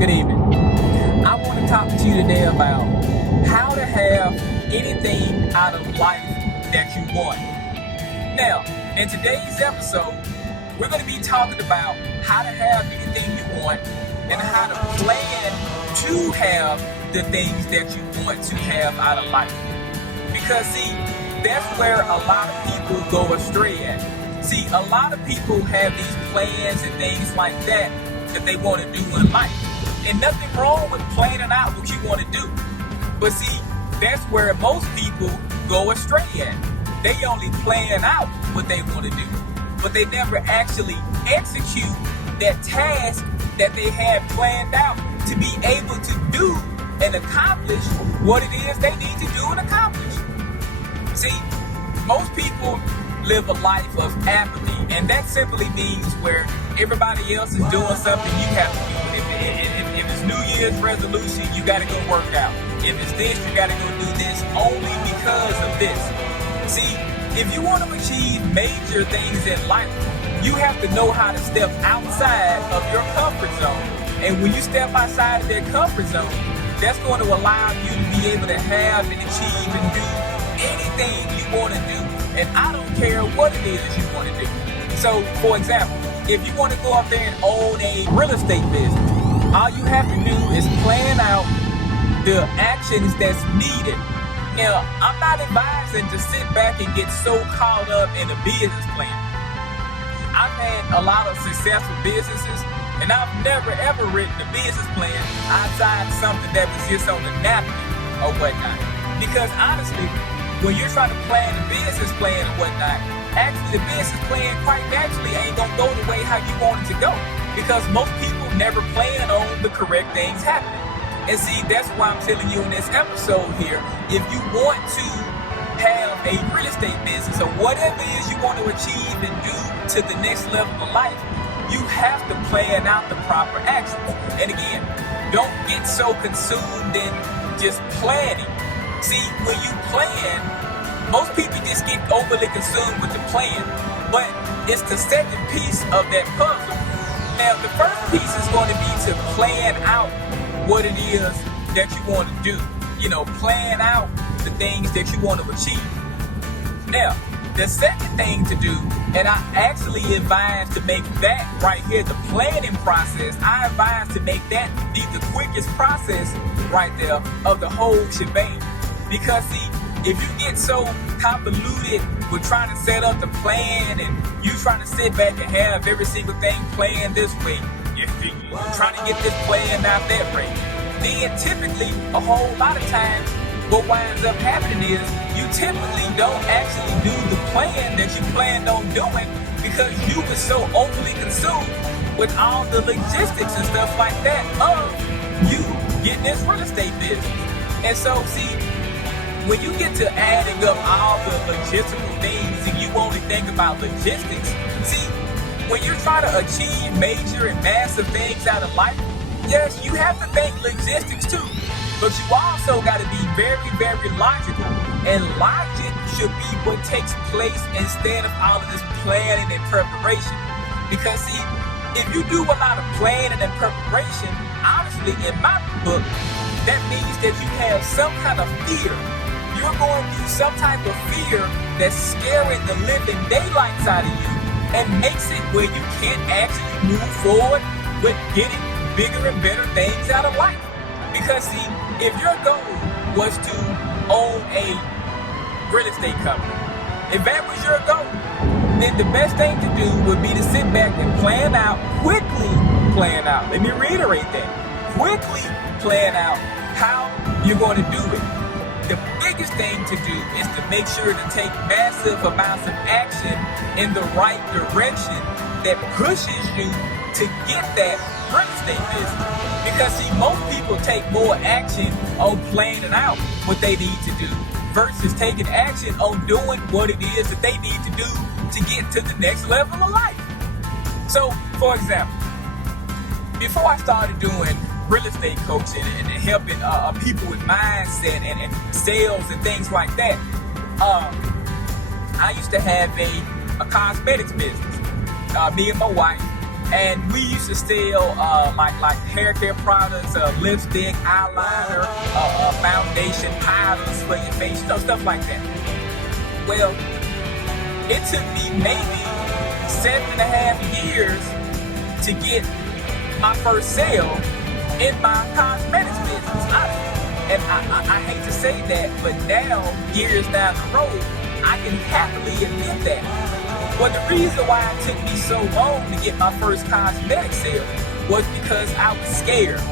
Good evening. I want to talk to you today about how to have anything out of life that you want. Now, in today's episode, we're going to be talking about how to have anything you want and how to plan to have the things that you want to have out of life. Because see, that's where a lot of people go astray at. See, a lot of people have these plans and things like that they want to do in life. And nothing wrong with planning out what you want to do. But see, that's where most people go astray at. They only plan out what they want to do, but they never actually execute that task that they had planned out to be able to do and accomplish what it is they need to do and accomplish. See, most people live a life of apathy, and that simply means where everybody else is doing something, you have to do it. If it's New Year's resolution, you got to go work out. If it's this, you got to go do this only because of this. See, if you want to achieve major things in life, you have to know how to step outside of your comfort zone. And when you step outside of that comfort zone, that's going to allow you to be able to have and achieve and do anything you want to do. And I don't care what it is you want to do. So, for example, if you want to go out there and own a real estate business, all you have to do is plan out the actions that's needed. Now, I'm not advising to sit back and get so caught up in a business plan. I've had a lot of successful businesses, and I've never ever written a business plan outside something that was just on the napkin or whatnot. Because honestly, when you're trying to plan a business plan or whatnot, actually the business plan quite naturally ain't gonna go the way how you want it to go. Because most people never plan on the correct things happening. And see, that's why I'm telling you in this episode here, if you want to have a real estate business or whatever it is you want to achieve and do to the next level of life, you have to plan out the proper actions. And again, don't get so consumed in just planning. See, when you plan, most people just get overly consumed with the plan, but it's the second piece of that puzzle. Now, the first piece is going to be to plan out what it is that you want to do. You know, plan out the things that you want to achieve. Now, the second thing to do, and I actually advise to make that right here, the planning process, I advise to make that be the quickest process right there of the whole shebang. Because see, if you get so convoluted with trying to set up the plan and you trying to sit back and have every single thing planned this way, you're trying to get this plan out that way, then typically a whole lot of times what winds up happening is you typically don't actually do the plan that you planned on doing because you were so overly consumed with all the logistics and stuff like that of you getting this real estate business. And so see, when you get to adding up all the logistical things and you only think about logistics, see, when you're trying to achieve major and massive things out of life, yes, you have to think logistics too, but you also got to be very, very logical. And logic should be what takes place instead of all of this planning and preparation. Because see, if you do a lot of planning and preparation, honestly, in my book, that means that you have some kind of fear. You're going through some type of fear that's scaring the living daylights out of you and makes it where you can't actually move forward with getting bigger and better things out of life. Because see, if your goal was to own a real estate company, if that was your goal, then the best thing to do would be to sit back and quickly plan out. Let me reiterate that. Quickly plan out how you're going to do it. The biggest thing to do is to make sure to take massive amounts of action in the right direction that pushes you to get that real estate business. Because see, most people take more action on planning out what they need to do versus taking action on doing what it is that they need to do to get to the next level of life. So, for example, before I started doing real estate coaching and helping people with mindset and sales and things like that, I used to have a cosmetics business. Me and my wife, And we used to sell like hair care products, lipstick, eyeliner, foundation, powders for your face, stuff like that. Well, it took me maybe 7.5 years to get my first sale in my cosmetics business. And I hate to say that, but now, years down the road, I can happily admit that. Well, the reason why it took me so long to get my first cosmetic sale was because I was scared.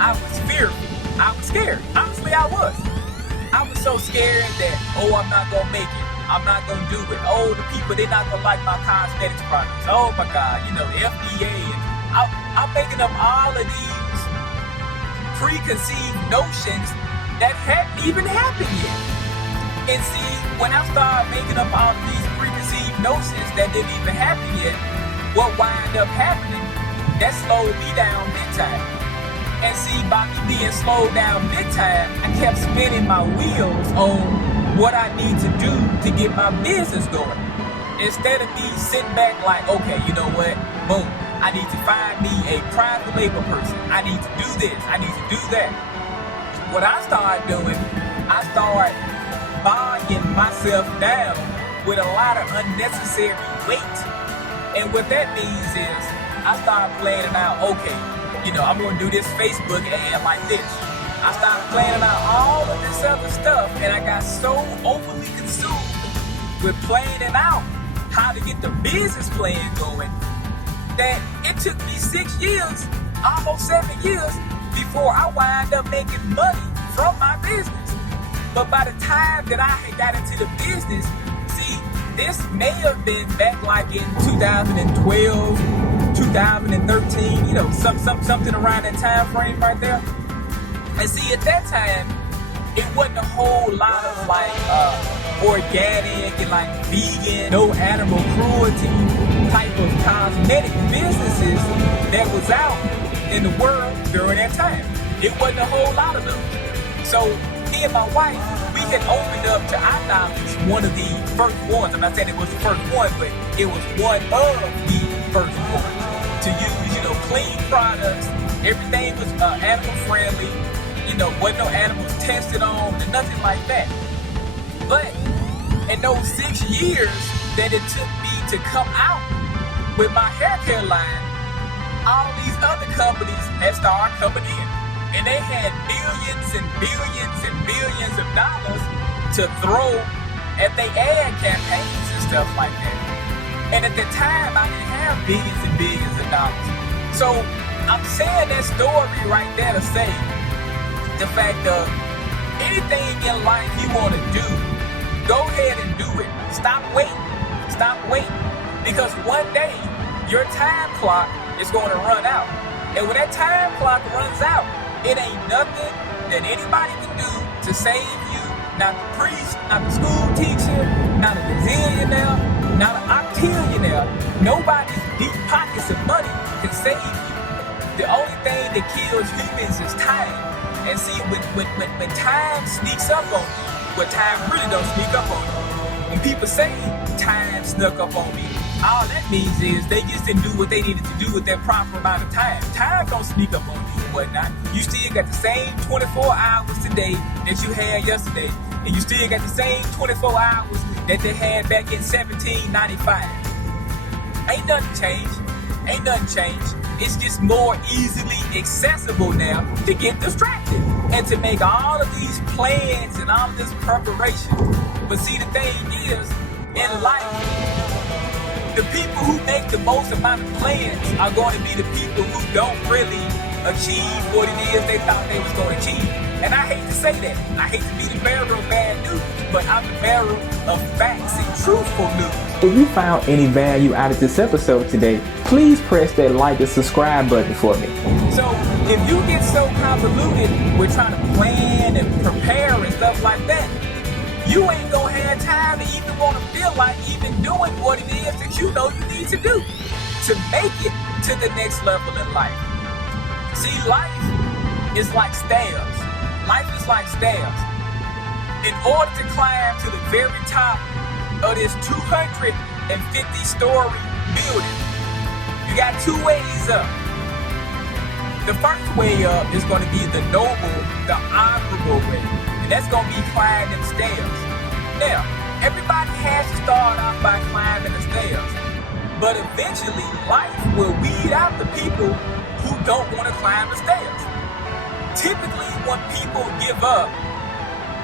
I was fearful. I was scared. Honestly, I was. I was so scared that, I'm not going to make it. I'm not going to do it. The people, they're not going to like my cosmetics products. Oh my God, the FDA. I'm making up all of these preconceived notions that hadn't even happened yet. And see, when I started making up all of these preconceived notions that didn't even happen yet, what wound up happening, that slowed me down big time. And see, by me being slowed down big time, I kept spinning my wheels on what I need to do to get my business going. Instead of me sitting back like, okay, you know what, boom, I need to find me a private label person. I need to do this. I need to do that. What I started doing, I started bogging myself down with a lot of unnecessary weight. And what that means is I started planning out, okay, I'm going to do this Facebook ad like this. I started planning out all of this other stuff, and I got so overly consumed with planning out how to get the business plan going that it took me 6 years, almost 7 years, before I wound up making money from my business. But by the time that I had got into the business, see, this may have been back like in 2012, 2013, something around that time frame right there. And see, at that time, it wasn't a whole lot of like organic and like vegan, no animal cruelty type of cosmetic businesses that was out in the world during that time. It wasn't a whole lot of them. So me and my wife, we had opened up, to our knowledge, one of the first ones. I'm not saying it was the first one, but it was one of the first ones to use, clean products. Everything was animal friendly. Wasn't no animals tested on and nothing like that. But in those 6 years that it took me to come out with my hair care line, all these other companies had started coming in. And they had billions and billions and billions of dollars to throw at their ad campaigns and stuff like that. And at the time, I didn't have billions and billions of dollars. So I'm saying that story right there to say the fact of anything in life you want to do, go ahead and do it. Stop waiting. Stop waiting. Because one day, your time clock is going to run out. And when that time clock runs out, it ain't nothing that anybody can do to save you. Not the priest, not the school teacher, not a gazillionaire, not an octillionaire. Nobody's deep pockets of money can save you. The only thing that kills humans is time. And see, when time sneaks up on you, well, time really don't sneak up on you. When people say time snuck up on me, all that means is they just didn't do what they needed to do with that proper amount of time. Time don't sneak up on you and whatnot. You still got the same 24 hours today that you had yesterday. And you still got the same 24 hours that they had back in 1795. Ain't nothing changed. Ain't nothing changed. It's just more easily accessible now to get distracted and to make all of these plans and all of this preparation. But see, the thing is, in life, the people who make the most amount of plans are going to be the people who don't really achieve what it is they thought they was going to achieve. And I hate to say that. I hate to be the bearer of bad news, but I'm the bearer of facts and truthful news. If you found any value out of this episode today, please press that like and subscribe button for me. So if you get so convoluted with trying to plan and prepare and stuff like that, you ain't gonna have time to even want to feel like even doing what it is that you know you need to do to make it to the next level in life. See, life is like stairs. Life is like stairs. In order to climb to the very top of this 250-story building, you got two ways up. The first way up is going to be the noble, the honorable way. And that's going to be climbing stairs. Now, everybody has to start off by climbing the stairs. But eventually, life will weed out the people who don't want to climb the stairs. Typically, when people give up,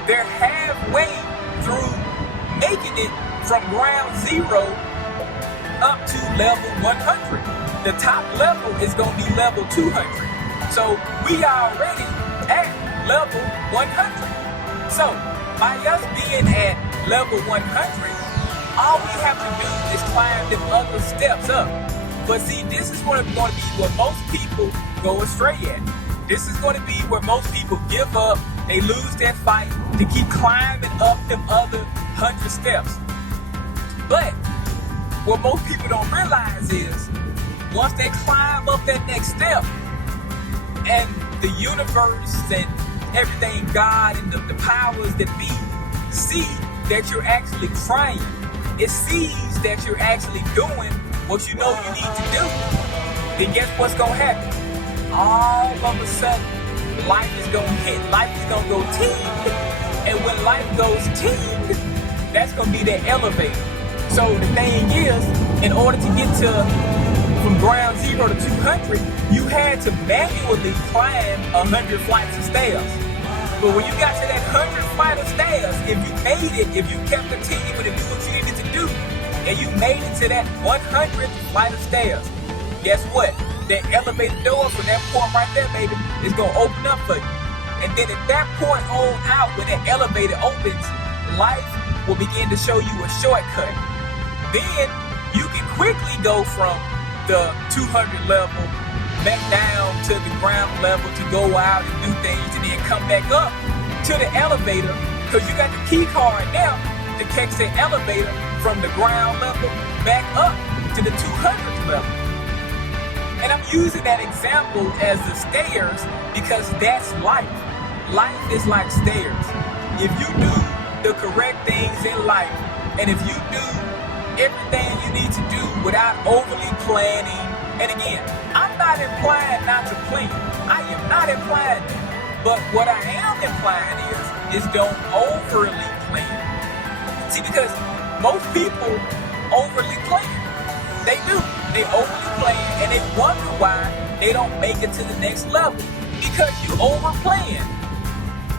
they're halfway through making it from ground zero up to level 100. The top level is going to be level 200. So we are already at level 100. So by us being at level 100, all we have to do is climb them other steps up. But see, this is going to be where most people go astray at. This is going to be where most people give up. They lose that fight to keep climbing up them other 100 steps. But what most people don't realize is once they climb up that next step and the universe and everything, God and the powers that be, see that you're actually trying. It sees that you're actually doing what you know you need to do. Then guess what's going to happen? All of a sudden, life is going to hit. Life is going to go ting. And when life goes ting, that's going to be that elevator. So the thing is, in order to get from ground zero to 200, you had to manually climb 100 flights of stairs. But when you got to that 100 flight of stairs, if you made it, if you kept continuing to do what you needed to do, and you made it to that 100th flight of stairs, guess what? That elevator door from that point right there, baby, is going to open up for you. And then at that point on out, when that elevator opens, life will begin to show you a shortcut. Then you can quickly go from the 200 level back down to the ground level to go out and do things, and then come back up to the elevator, because you got the key card now to catch the elevator from the ground level back up to the 200th level. And I'm using that example as the stairs because that's life. Life is like stairs. If you do the correct things in life, and if you do everything you need to do without overly planning, and again, I'm not implying not to plan. I am not implying that. But what I am implying is don't overly plan. See, because most people overly plan. They do. They overly plan, and they wonder why they don't make it to the next level. Because you overplan.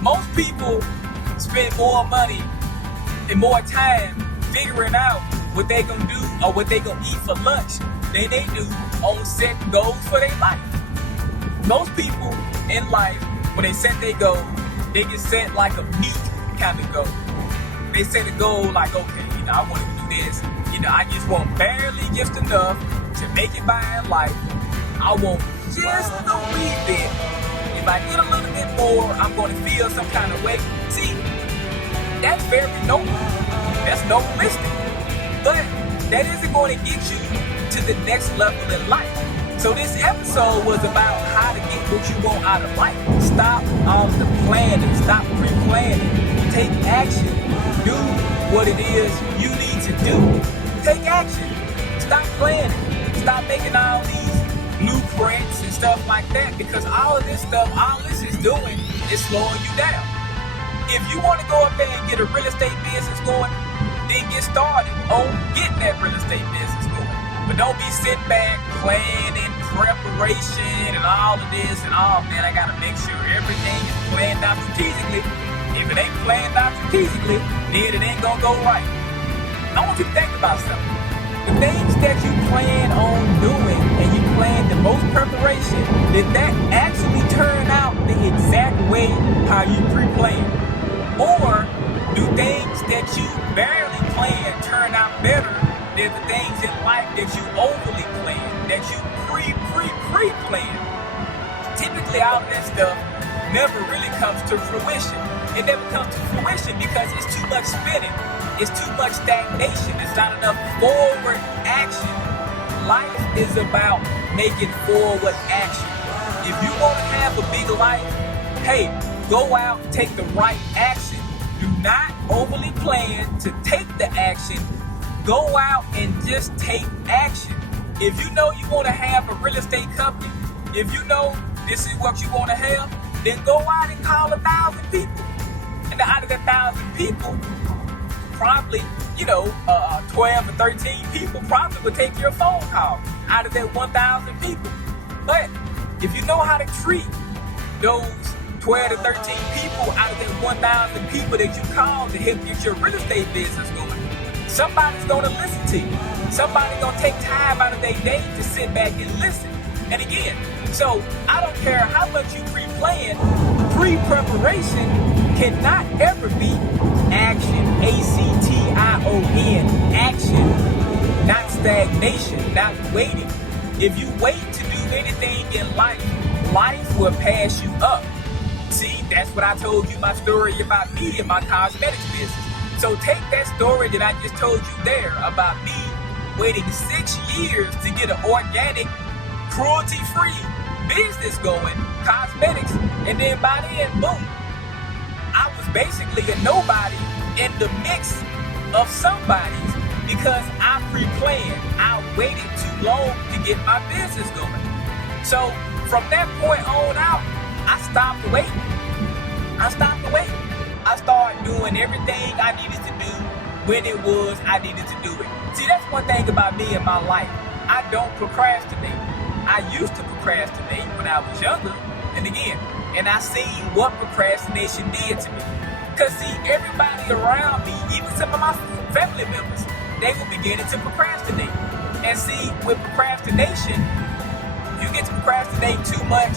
Most people spend more money and more time figuring out what they gonna do or what they gonna eat for lunch than they do on setting goals for their life. Most people in life, when they set their goal, they get set like a meat kind of goal. They set a goal like, okay, I want to do this. I just want barely just enough to make it by in life. I want just a wee bit. If I get a little bit more, I'm going to feel some kind of way. See, that's very noble. That's noblistic. But that isn't going to get you to the next level in life. So this episode was about how to get what you want out of life. Stop all the planning. Stop pre-planning. Take action. Do what it is you need to do. Take action. Stop planning. Stop making all these blueprints and stuff like that, because all of this stuff, all this is doing is slowing you down. If you want to go up there and get a real estate business going, then get started on getting that real estate business going. But don't be sitting back, planning, preparation, and all of this and all, man, I got to make sure everything is planned out strategically. If it ain't planned out strategically, then it ain't going to go right. I want you to think about something. The things that you plan on doing and you plan the most preparation, did that actually turn out the exact way how you pre-planned? Or do things that you barely plan turn out better than the things in life that you overly plan, that you pre-plan? Typically all of that stuff never really comes to fruition. It never comes to fruition because it's too much spinning. It's too much stagnation. It's not enough forward action. Life is about making forward action. If you want to have a big life, hey, go out and take the right action. Do not overly plan to take the action. Go out and just take action. If you know you want to have a real estate company, if you know this is what you want to have, then go out and call 1,000 people. And out of that 1,000 people, probably, 12 or 13 people probably would take your phone call out of that 1,000 people. But if you know how to treat those 12 to 13 people out of that 1,000 people that you call to help get your real estate business going, somebody's going to listen to you. Somebody's going to take time out of their day to sit back and listen. And again, so I don't care how much you pre-plan, pre-preparation cannot ever be action, ACTION, action, not stagnation, not waiting. If you wait to do anything in life, life will pass you up. See, that's what I told you my story about me and my cosmetics business. So take that story that I just told you there about me waiting 6 years to get an organic, cruelty-free business going, cosmetics, and then by then, boom, I was basically a nobody in the mix of somebody's because I pre-planned. I waited too long to get my business going. So from that point on out, I stopped waiting. I started doing everything I needed to do when it was I needed to do it. See, that's one thing about me in my life. I don't procrastinate. I used to procrastinate when I was younger. And again, and I seen what procrastination did to me. Because see, everybody around me, even some of my family members, they were beginning to procrastinate. And see, with procrastination, you get to procrastinate too much,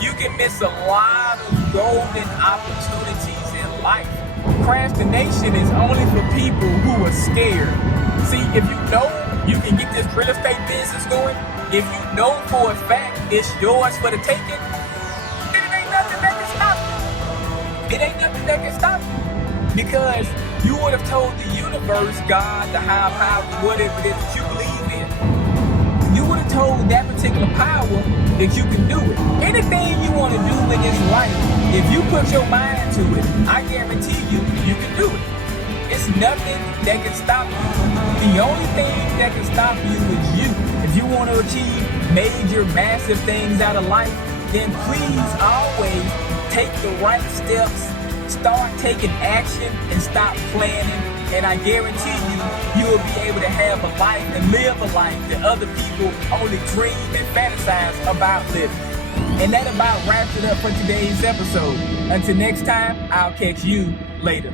you can miss a lot of golden opportunities in life. Procrastination is only for people who are scared. See, if you know you can get this real estate business going, if you know for a fact it's yours for the taking, then it ain't nothing that can stop you. It ain't nothing that can stop you. Because you would have told the universe, God, the higher power, whatever it is that you believe in, you would have told that particular power that you can do it. Anything you want to do in this life, if you put your mind to it, I guarantee you can do it. It's nothing that can stop you. The only thing that can stop you is you. If you want to achieve major, massive things out of life, then please always take the right steps, start taking action, and stop planning. And I guarantee you will be able to have a life and live a life that other people only dream and fantasize about living. And that about wraps it up for today's episode. Until next time, I'll catch you later.